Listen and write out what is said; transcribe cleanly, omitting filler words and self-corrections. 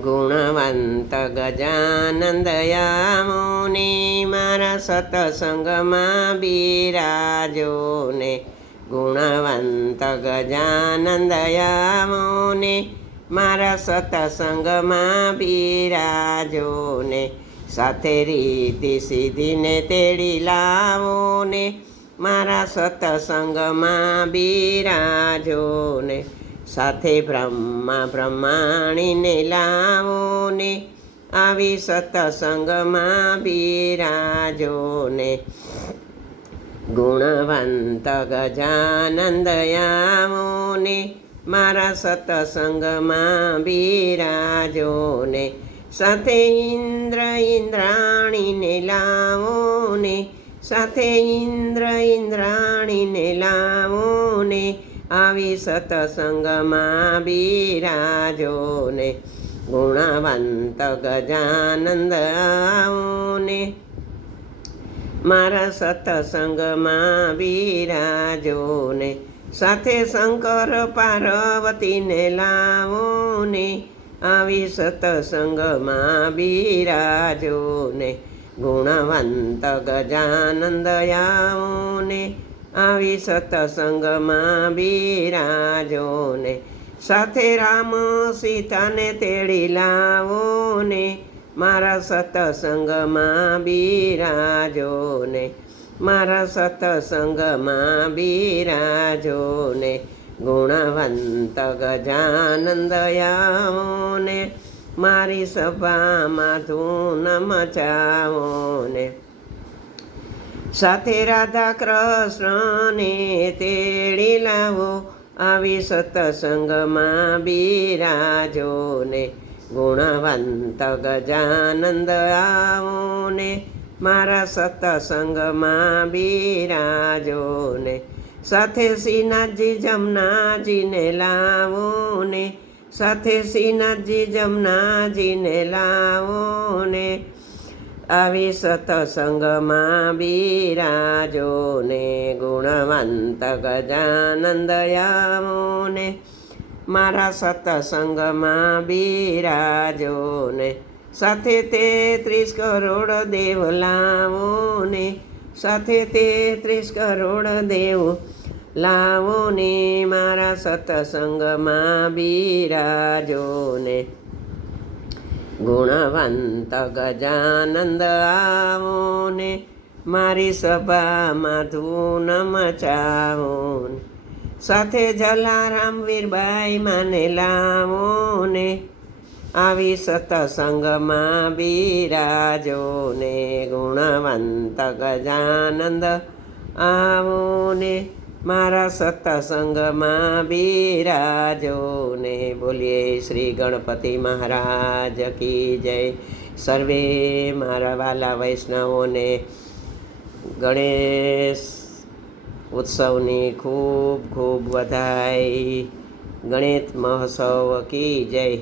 ગુણવંત ગજાનંદ યામોને મારા સતસંગમાં બિરાજો ને. ગુણવંત ગજાનંદ યામોને મારા સતસંગમાં બિરાજો ને. સાથે રીતિ સિદ્ધિને તેડી લાવો ને મારા સતસંગમાં બિરાજો ને. સાથે બ્રહ્મા બ્રહ્માણીને લાવો ને આવી સતસંગમાં બિરાજો ને. ગુણવંત ગજાનંદ આવો ને મારા સતસંગમાં બિરાજો ને. સાથે ઇન્દ્ર ઇન્દ્રાણીને લાવો ને સાથે ઇન્દ્ર ઇન્દ્રાણીને લાવો ને આવી સતસંગમાં બિરાજો ને. ગુણવંત ગજાનંદ આવો ને મારા સતસંગમાં બિરાજો ને. સાથે શંકર પાર્વતીને લાવો ને આવી સતસંગમાં બિરાજો ને. ગુણવંત ગજાનંદ આવો ને આવી સતસંગમાં બિરાજો ને. સાથે રામ સીતાને તેડી લાવો ને મારા સતસંગમાં બિરાજો ને. મારા સતસંગમાં બિરાજો ને. ગુણવંત ગજાનંદ આવો ને મારી સભામાં ધૂન મચાવો ને. સાથે રાધા કૃષ્ણને તેડી લાવો આવી સતસંગમાં બિરાજો ને. ગુણવંત ગજાનંદ આવો ને મારા સતસંગમાં બિરાજો ને. સાથે શ્રીનાથજી જમનાજીને લાવો ને સાથે શ્રીનાથજી જમનાજીને લાવો ને આવી સતસંગમાં બિરાજો ને. ગુણવંત ગજાનંદ આવો ને મારા સતસંગમાં બિરાજો ને. સાથે 33 કરોડ દેવ લાવો ને સાથે 33 કરોડ દેવ લાવો ને મારા સતસંગમાં બિરાજો ને. ગુણવંત ગજાનંદ આવો ને મારી સભામાં ધૂન મચાવો ને. સાથે જલારામ વીરબાઈ માને લાવો ને આવી સતસંગમાં બિરાજો ને. ગુણવંત ગજાનંદ આવો ને મારા સતસંગમાં બિરાજો ને. બોલીએ શ્રી ગણપતિ મહારાજ કી જય. સર્વે મારા વાલા વૈષ્ણવોને ગણેશ ઉત્સવની ખૂબ ખૂબ વધાઈ. ગણેશ મહોત્સવ કી જય.